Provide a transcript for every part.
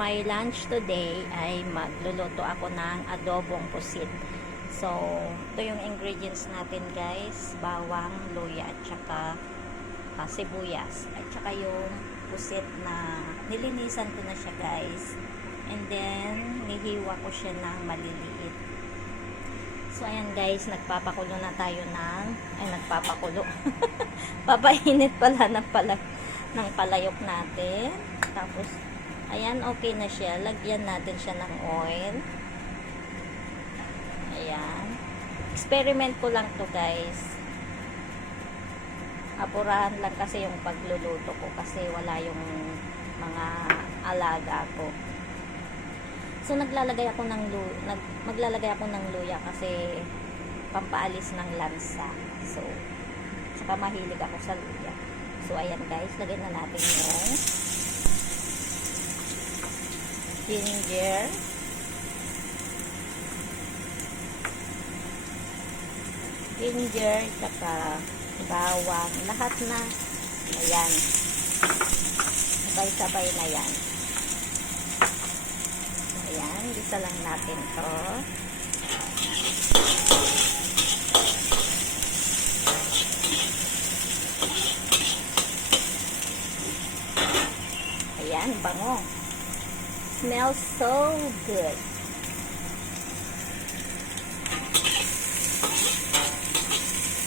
my lunch today ay magluluto ako ng adobong pusit. So, ito yung ingredients natin guys. Bawang, luya, at saka sibuyas. At saka yung pusit na nilinisan ko na siya guys. And then, nihiwa ko siya ng maliliit. So, ayan guys, nagpapakulo na tayo nagpapakulo. Papainit pala ng palayok natin. Tapos, ayan, okay na siya. Lagyan natin siya ng oil. Ayan. Experiment ko lang to guys. Apurahan lang kasi yung pagluluto ko kasi wala yung mga alaga ko. So, maglalagay ako ng luya kasi pampaalis ng lansa. So, saka mahilig ako sa luya. So, ayan guys, lagyan na natin yung ginger, saka bawang, lahat na. Ayan. Sabay-sabay na yan. Ayan, gisa lang natin to. Ayan, bango. Smells so good.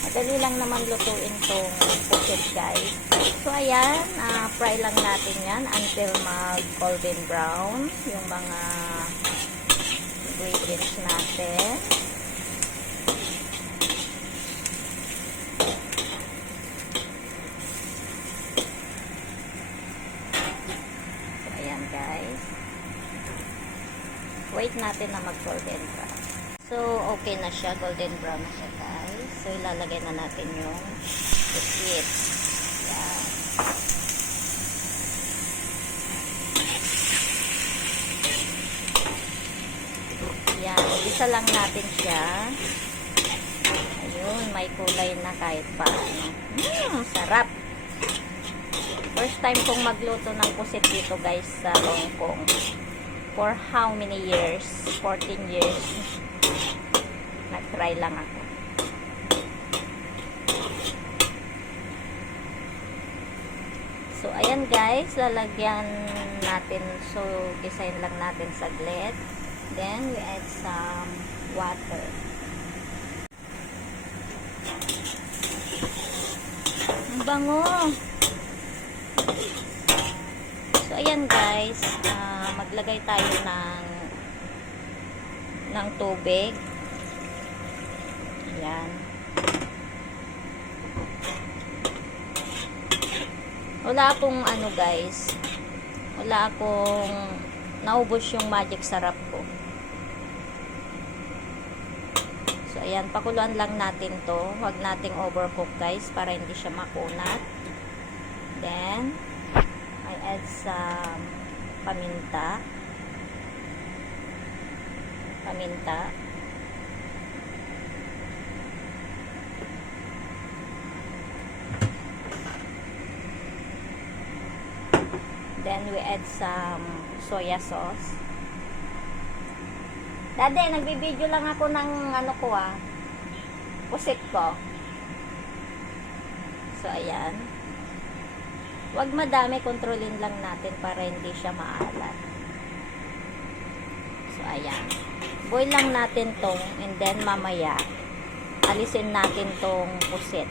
Madali lang naman lutuin tong pusit guys. So ayan, fry lang natin yan until mag golden brown yung mga ingredients natin. So ayan guys. Wait natin na mag golden brown. So okay na siya, golden brown na siya guys. So ilalagay na natin yung pusit. Yan. Yan, isa lang natin siya. Ayun, may kulay na kahit pa. Sarap. First time kong magluto ng pusit dito guys sa Hong Kong. For how many years? 14 years. Nag-try lang ako. So, ayan guys, lalagyan natin. So, gisayin lang natin saglit. Then, we add some water. Ang bango! So, ayan guys, maglagay tayo ng tubig. Ayan. Wala akong guys. Wala akong naubos yung magic sarap ko. So, ayan. Pakuluan lang natin to. Huwag nating overcook guys para hindi siya makunat. Then, I add some paminta. Then we add some soya sauce. Dade, nagbibideo lang ako ng pusit ko. So ayan. Wag madami, kontrolin lang natin para hindi siya maalat. So ayan. Boil lang natin tong, and then mamaya alisin natin tong pusit.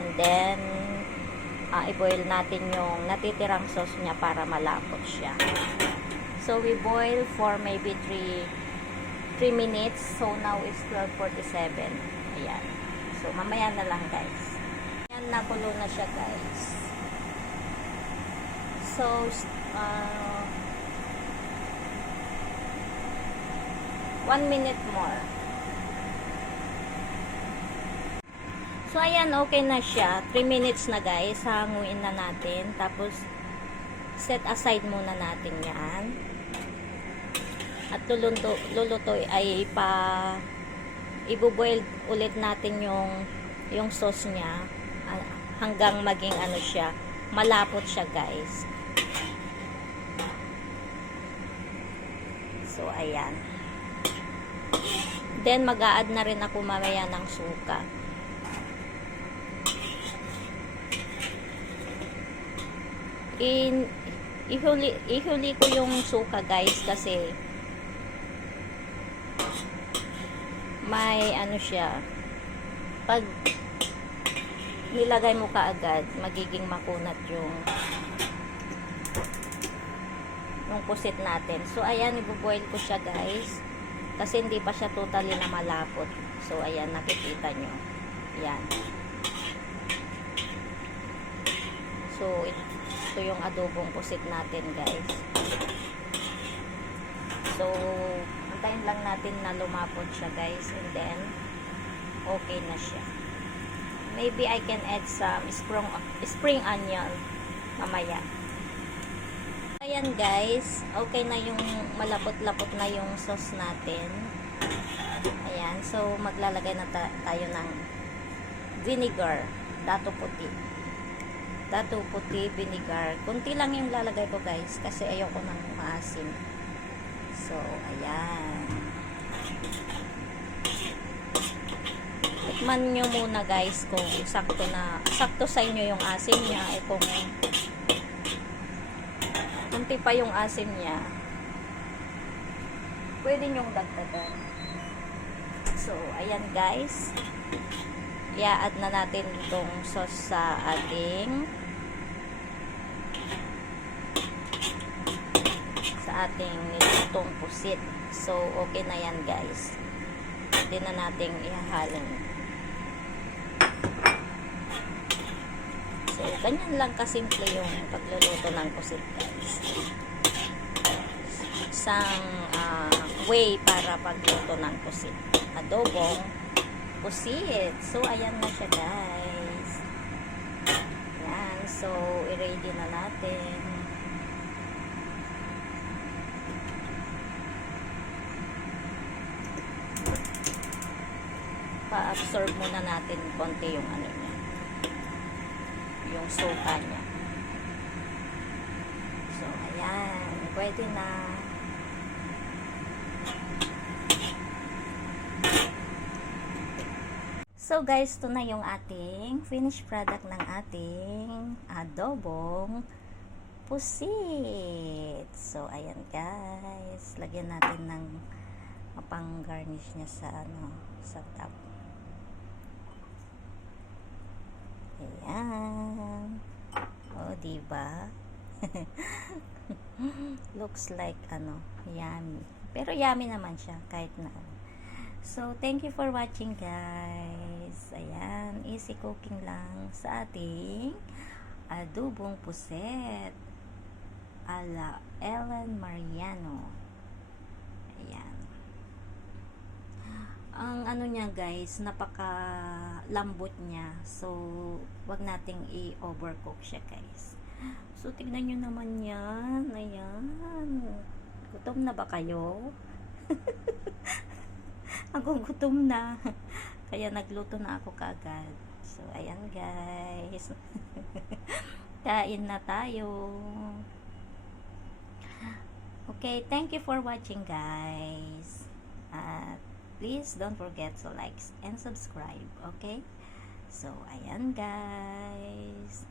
And then i-boil natin yung natitirang sauce niya para malapot siya. So, we boil for maybe 3 minutes. So, now is 12:47. Ayan. So, mamaya na lang guys. Ayan, nakulo na siya guys. So, 1 minute more. So, ayan, okay na siya. 3 minutes na guys. Hanguin na natin. Tapos, set aside muna natin yan. At luluto ay ibuboil ulit natin yung sauce niya hanggang maging siya, malapot siya guys. So, ayan. Then, mag-a-add na rin ako mamaya ng suka. Ihuli ko yung suka, guys, kasi may ano siya, pag nilagay mo kaagad, magiging makunat yung pusit natin. So, ayan, ibuboil ko siya, guys. Kasi hindi pa siya totally na malapot. So, ayan, nakikita nyo. Ayan. So, ito yung adobong pusit natin, guys. So, antayin lang natin na lumapot siya, guys. And then, okay na siya. Maybe I can add some spring onion mamaya. Ayan, guys. Okay na yung malapot-lapot na yung sauce natin. Ayan. So, maglalagay na tayo ng vinegar. Dato puti. Dato puti, vinegar. Kunti lang yung lalagay ko, guys. Kasi ayoko nang maasim. So, ayan. Tikman nyo muna, guys, kung sakto sa inyo yung asim niya. Kung kunti pa yung asim niya, pwede nyong dagdagan. So, ayan, guys. I-add na natin itong sauce sa ating nilutong pusit. So, okay na yan, guys. Hindi na natin ihahalin. So, ganyan lang kasimple yung pagluluto ng pusit, guys. Isang way para pagluto ng pusit. Adobong pusit. So, ayan na siya, guys. Ayan. So, i-ready na natin. Pa-absorb muna natin konti yung ano niya, yung suka niya. So, ayan, pwede na. So, guys, ito na yung ating finished product ng ating adobong pusit. So, ayan, guys, lagyan natin ng pang-garnish niya sa sa top. Ayan. Oh, diba? Looks like, yummy. Pero yummy naman siya, kahit na. So, thank you for watching, guys. Ayan, easy cooking lang sa ating adobong puset ala Ellen Mariano. Ayan. Ang ano niya, guys, napaka lambot niya. So, wag nating i-overcook siya, guys. So, tignan nyo naman yan. Ayan. Gutom na ba kayo? Ako gutom na. Kaya nagluto na ako kaagad. So, ayan, guys. Kain na tayo. Okay, thank you for watching, guys. Please don't forget to like and subscribe, okay? So, ayan, guys.